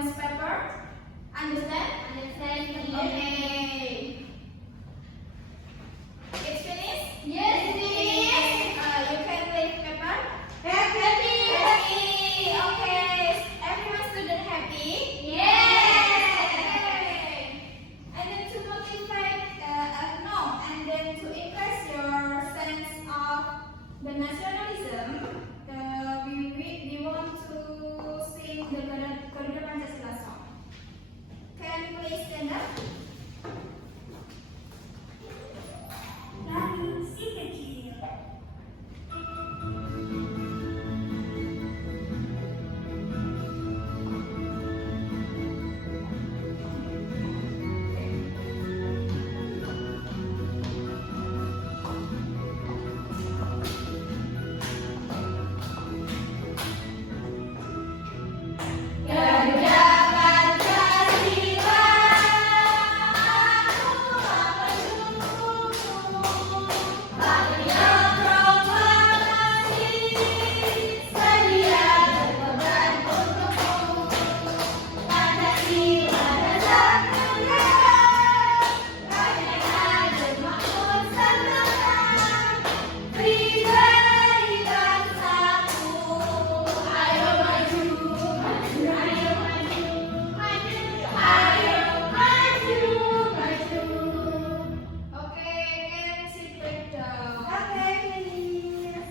sequence paper. Understand? Understand? Okay. It's finished? Yes, miss. You can leave paper. Happy. Okay. Everyone student happy? Yes. Okay. And then to motivate, and then to increase your sense of the nationalism, we want to sing the Garuda Pancasila song. Can you please stand up? Lalu si kecil. Garuda Pancasila, Patriot proklamasi, sedia berkorban untukmu. Pancasila dasar negara, rakyatnya bermakmur senang, pribadi bangsaku. Ayo maju, maju, ayo maju, maju, ayo maju, maju. Okay, can sit back down. Okay, miss.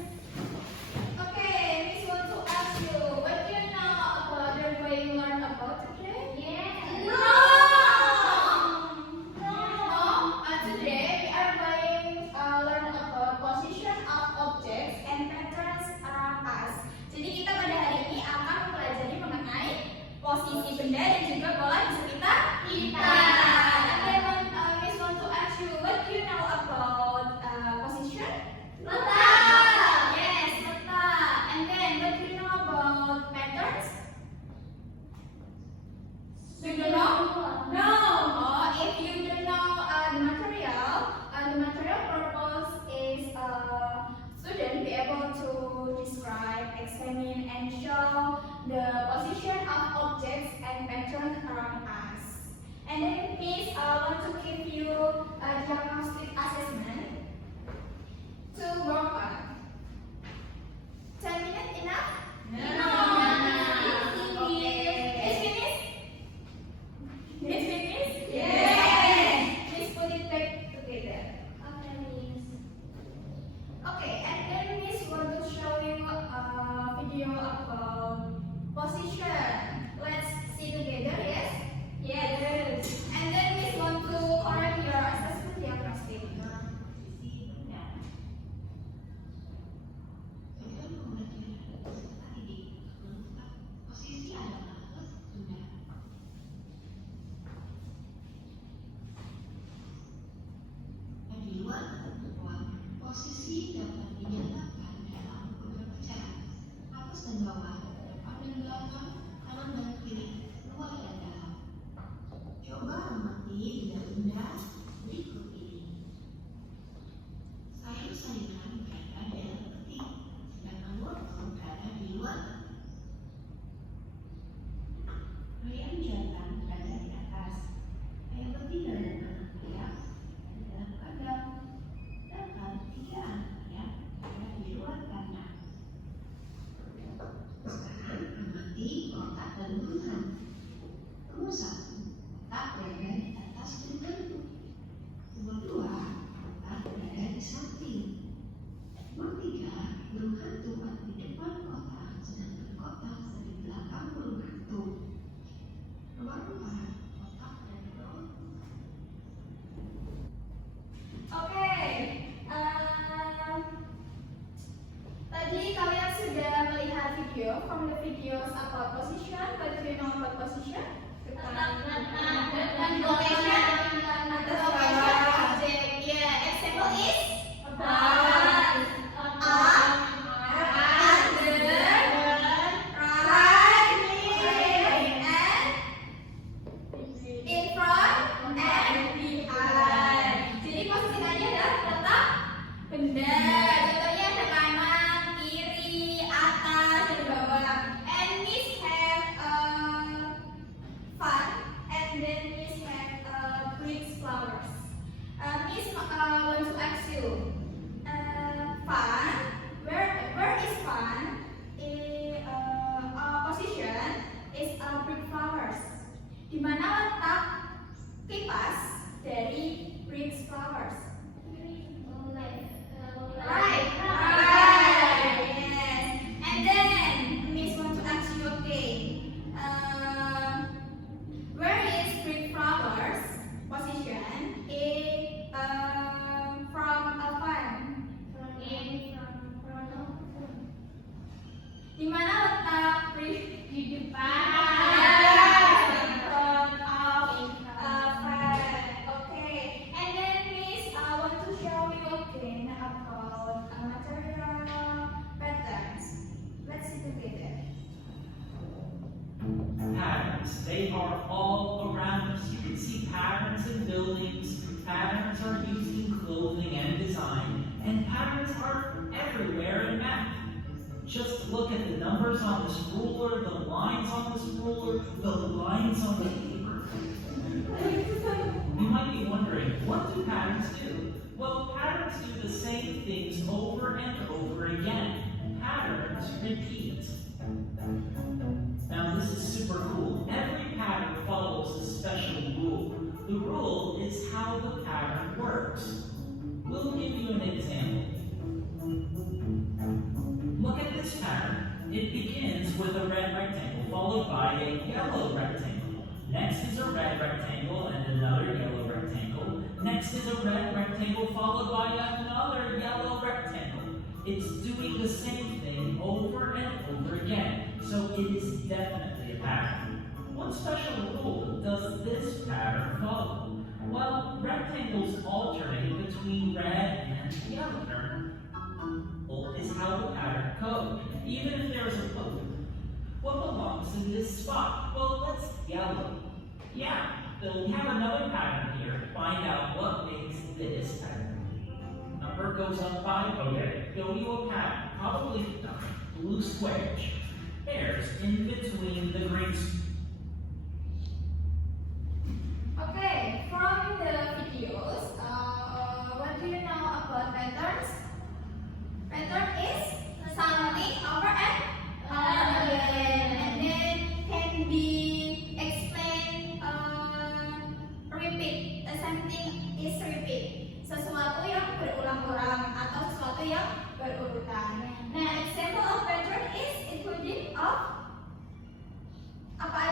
Okay, Miss want to ask you, what do you know about the way you learn about today? Yes. No. Today we are going learn about position of objects and patterns around us. Jadi kita pada hari ini akan mempelajari mengenai posisi benda dan juga pola di sekitar kita. And then Miss want to ask you, what do you know about position? Peta. Yes, peta. And then what do you know about patterns? Do you know? No. If you don't know the material purpose is student be able to describe, examine, and show the position of objects and patterns around us. And then Miss want to give you a diagnostic assessment to work on. 10 minutes enough? No. Okay. It's finished? It's finished? Yes. Please put it back together. Okay, miss. Okay, and then Miss want to show you a video about position. Let's see together, yes? Yes. And then Miss want to correct your assessment diagnostic. Posisi adalah benda. Bagi luar ketentuan, posisi dapat dinyatakan dalam beberapa atas dan bawah, depan dan belakang, kanan dan kiri, luar dan dalam. Coba amati benda-benda berikut ini. Sayur-sayuran berada di dalam peti, sedangkan wortel berada di luar. Ayam jantan berada di atas, ayam betina dan anak ayam berada di dalam kandang, sedangkan 3 anak ayam berada di luar kandang. Sekarang amati kotak dan gunungan. Nomor 1, kotak berada di atas gunungan. Nomor 2, kotak berada di samping. Nomor 3, burung hantu ada di depan kotak, sedangkan kotak ada di belakang burung hantu. Nomor 4, kotak dan bawah. Okay. Tadi kalian sudah melihat video from the videos about position. What do you know about position? Tentang Location. location. Location object. Yeah. Example is About. under, right, and in front and behind. Jadi posisi tadi adalah letak benda. Contohnya ada kanan, kiri, atas, dan bawah. And Miss have patterns. They are all around us. You can see patterns in buildings, patterns are used in clothing and design, and patterns are everywhere in math. Just look at the numbers on this ruler, the lines on this ruler, the lines on the paper. You might be wondering, what do patterns do? Well, patterns do the same things over and over again. Patterns repeat. Now this is super cool. Every pattern follows a special rule. The rule is how the pattern works. We'll give you an example. Look at this pattern. It begins with a red rectangle followed by a yellow rectangle. Next is a red rectangle and another yellow rectangle. Next is a red rectangle followed by another yellow rectangle. It's doing the same thing over and over again, so it is definitely a pattern. What special rule does this pattern follow? Well, rectangles alternate between red and yellow. Is how the pattern goes, even if there is a hook. What belongs in this spot? Well, let's yellow. Yeah, so we have another pattern here. Find out what makes this pattern. Number goes up by, okay, go to a pattern, probably blue squares. Pairs in between the green. Okay, from the videos, what do you know about patterns? Pattern is something over and again, and then can be explained, repeat. Something is repeat. Sesuatu yang berulang-ulang atau sesuatu yang berurutan. Nah, example of pattern is including of apa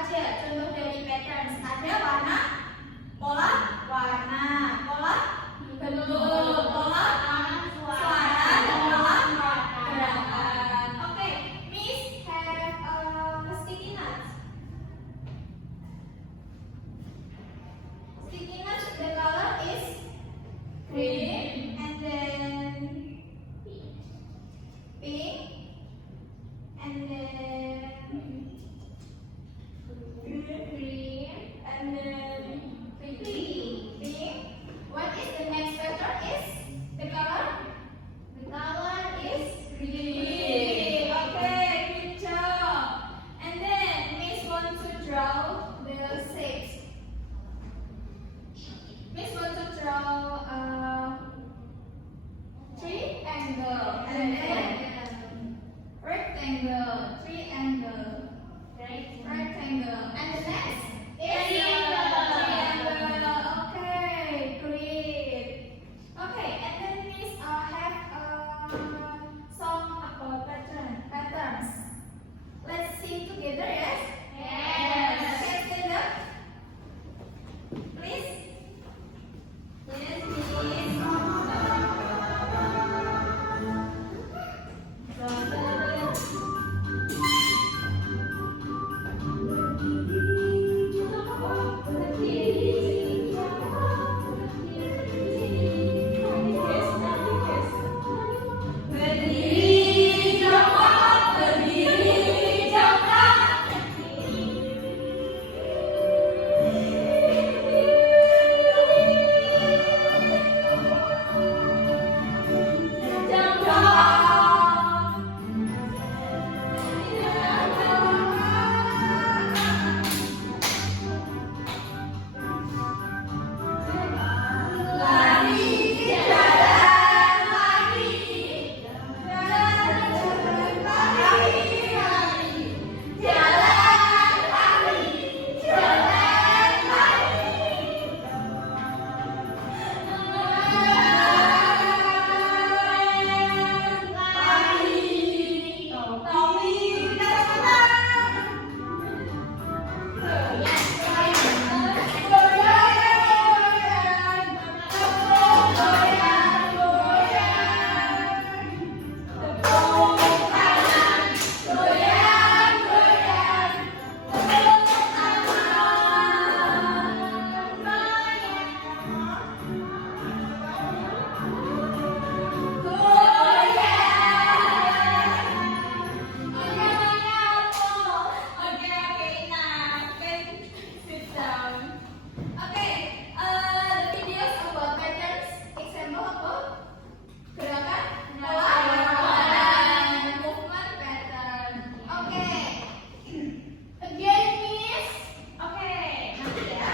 ya.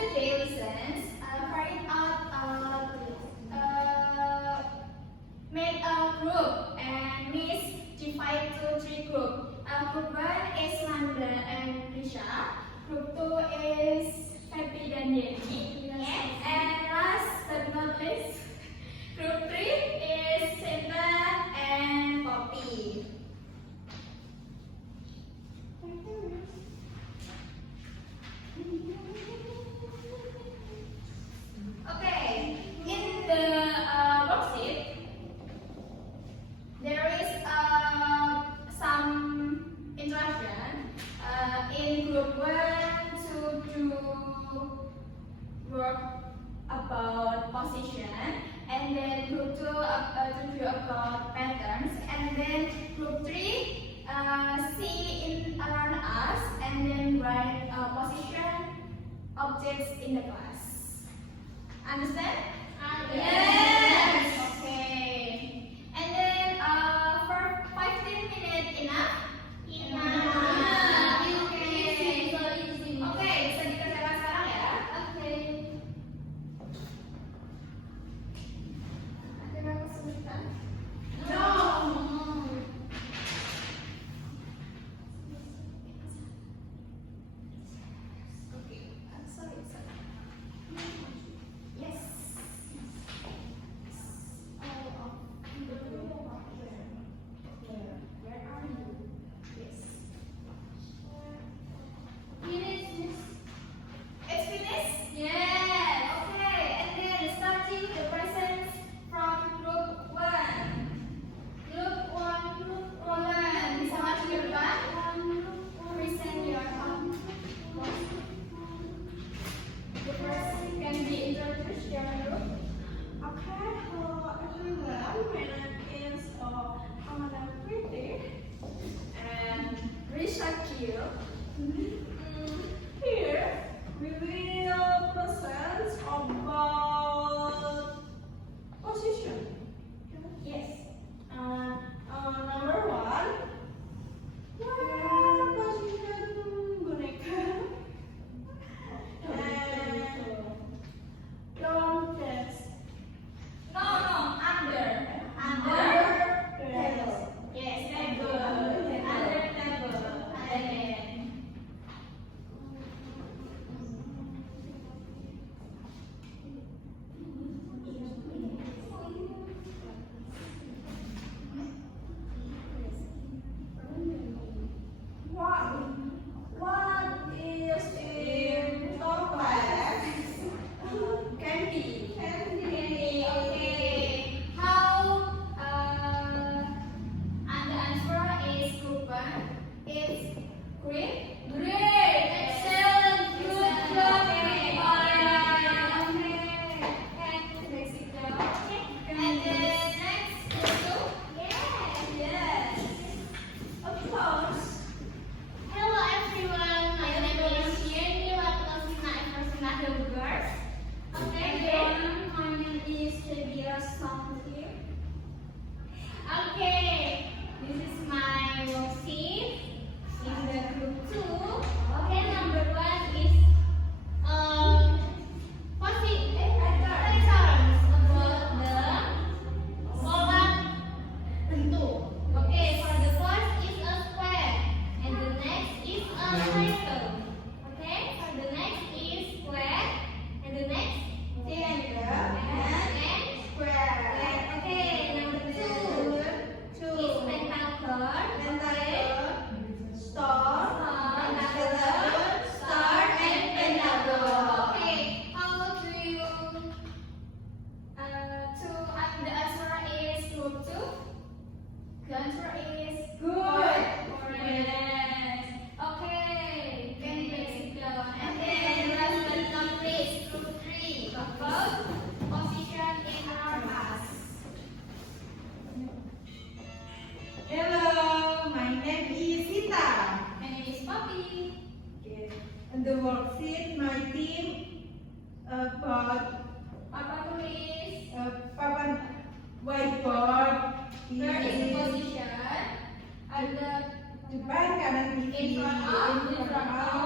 Today lessons carried out made a group and Miss divided to 3 groups. Group 1 is Landa and Risha. Group 2 is Happy dan Yeni. And last but not least, Group 3 is Senta and Poppy. Okay, in the worksheet, there is some instruction. In group 1 to do work about position, and then group 2 to do about patterns, and then group 3 see in around us, and then write position objects in the class. Understand? Yes. Okay. And then for 15 minutes enough? Enough. Okay. Oke, bisa dikerjakan sekarang ya. Oke. Ada yang kesulitan? No. Okay. Sorry. Yes. Where are you? Yes. Finish. It's finished? Yes. Okay, and then starting the presents from group 1. Group 1, group 1. Bisa maju ke depan? Present your the first can be introduced your group. Okay, hello everyone. My name is Amanda Pretty, And Rishakil. here we will present about position. Yes. Number 1, position boneka. And don't guess. No, under. Under table. Yes, table. Under table. Then. What is in top left? Candy. Candy. Okay. How? And the answer is group 1. It's green. Great. Excellent. Good job, Okay. everybody. Okay. Mexico. And then next, group 2. Yes. Of course. Hello everyone, my name is Yeni Latasina Eversina Hilgers. Everyone, my name is Febia Samti. Okay, this is my worksheet in the group 2. Okay, number 1 is patterns about the pola bentuk. Okay, for the first is a square, and the next is a circle. Okay, for the next is square, and the next Triangle and square. okay, number 2 is pentagon. Pentagon, star, Pentagon, star, and pentagon. Okay, how do you and the answer is group 2? The answer is Good. Yes. Okay. Very Mexico. And then last but not least, group 3 about position in our mass. Hello, my name is Sita. My name is Poppy. Okay. And the worksheet, my team got Papa tulis papan whiteboard where is the di position? Ada depan kanan TV in front of, in front of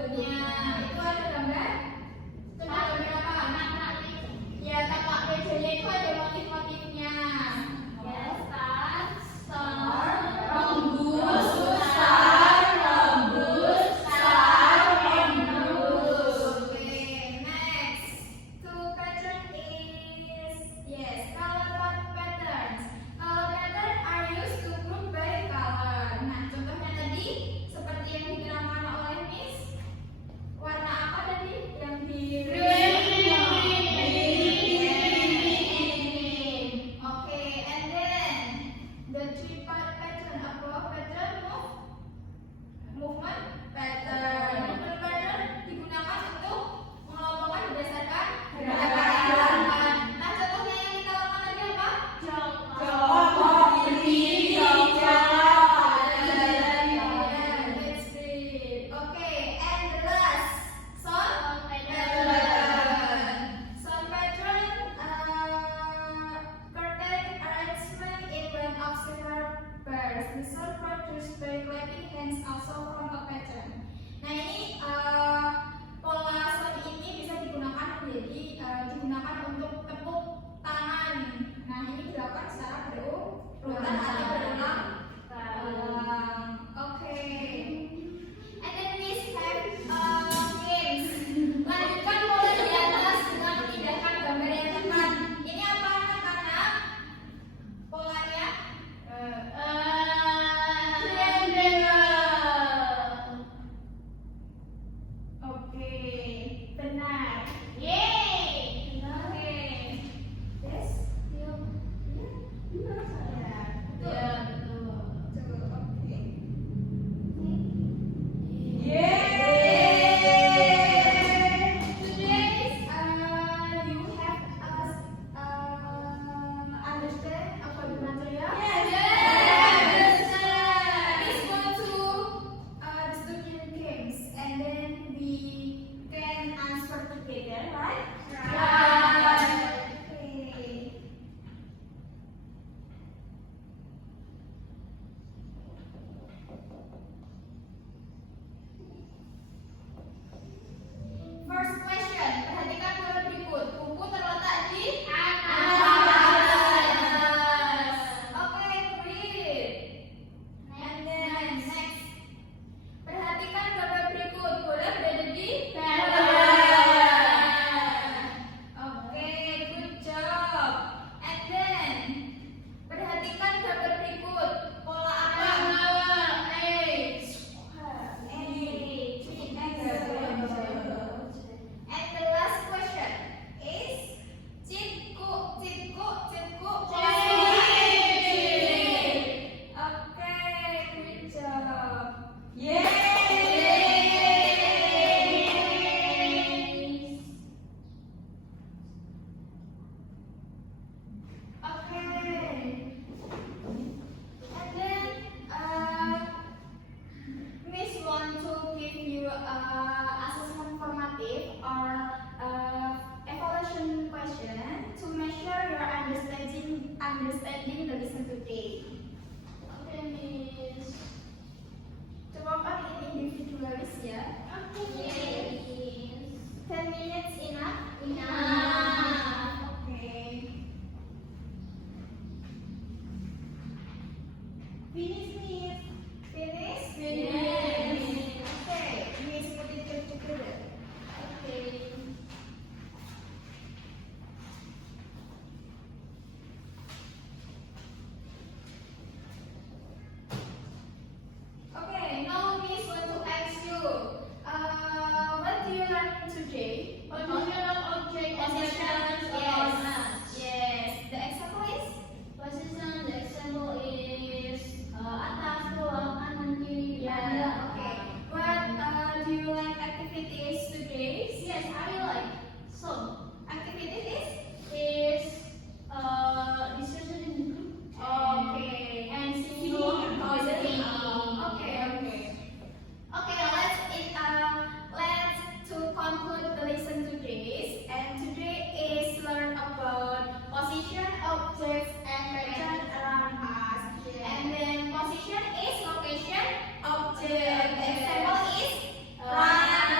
Nah, itu ada gambar. Coba gambar apa? Ya, tapak mejanya itu ada motif-motifnya. Yes, star, star, Rembus, star, rembus, star, rembus. Okay, next. To pattern is yes, color patterns. Color pattern are used to group by color. Nah, contohnya tadi seperti yang diterangkan oleh Miss. Warna apa tadi? Yang biru. Okay, and then the three-part pattern above pattern movement pattern. Movement pattern digunakan untuk mengelompokkan berdasarkan gerakan. Nah, contohnya yang kita lakukan tadi apa? Jongkok, berdiri, jongkok. That's it. Okay, and the last sound pattern. Sound pattern curtain arrangement in one of several bars. The sound produced by clapping hands also form a pattern. Nah, ini pola sound ini bisa digunakan digunakan untuk tepuk tangan. Nah, ini dilakukan secara berurutan atau berulang. Okay. And then we have games. Lanjutkan pola di atas dengan memindahkan gambar yang tepat. Ini apa anak-anak? Polanya? Oke, benar. Yeay. Oke. Yes? Ya. Benar saya. Ya, betul. Betul. Oke. Today, you have understand about the material? Yes. Please go to the student games and then we can answer together, right? Okay. First question, perhatikan gambar berikut. Buku terletak di atas. Okay, great. And then next, perhatikan gambar berikut. Bola berada di Okay, good job. And then perhatikan gambar berikut. Pola apa? And the last question is citku. Okay, good job. Okay. And then Miss want to give you assessment formative or evaluation question to measure your understanding the lesson today. Oke, Miss. Coba pakai individualis ya. Yes. 10 minutes enough? Enough. Okay. Finish, Miss. Finish? Finish. Okay, Miss put it together. Okay. Okay, now Miss want to ask you, what do you learn today? Position of object and their patterns around us. Yes. The example is? Position, the example is atas, bawah, kanan, kiri, Yeah. Okay. What do you like activities today? Yes, I like. So, Activities? is discussion in the group. Okay. And singing. Oh, Singing. Okay. Okay. Let's to conclude the lesson today. And today is learn about position, objects, and pattern around us. And then position is location, object. The example is run.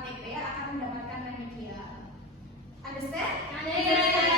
KTP akan mendapatkan remedial. Understand? Understand.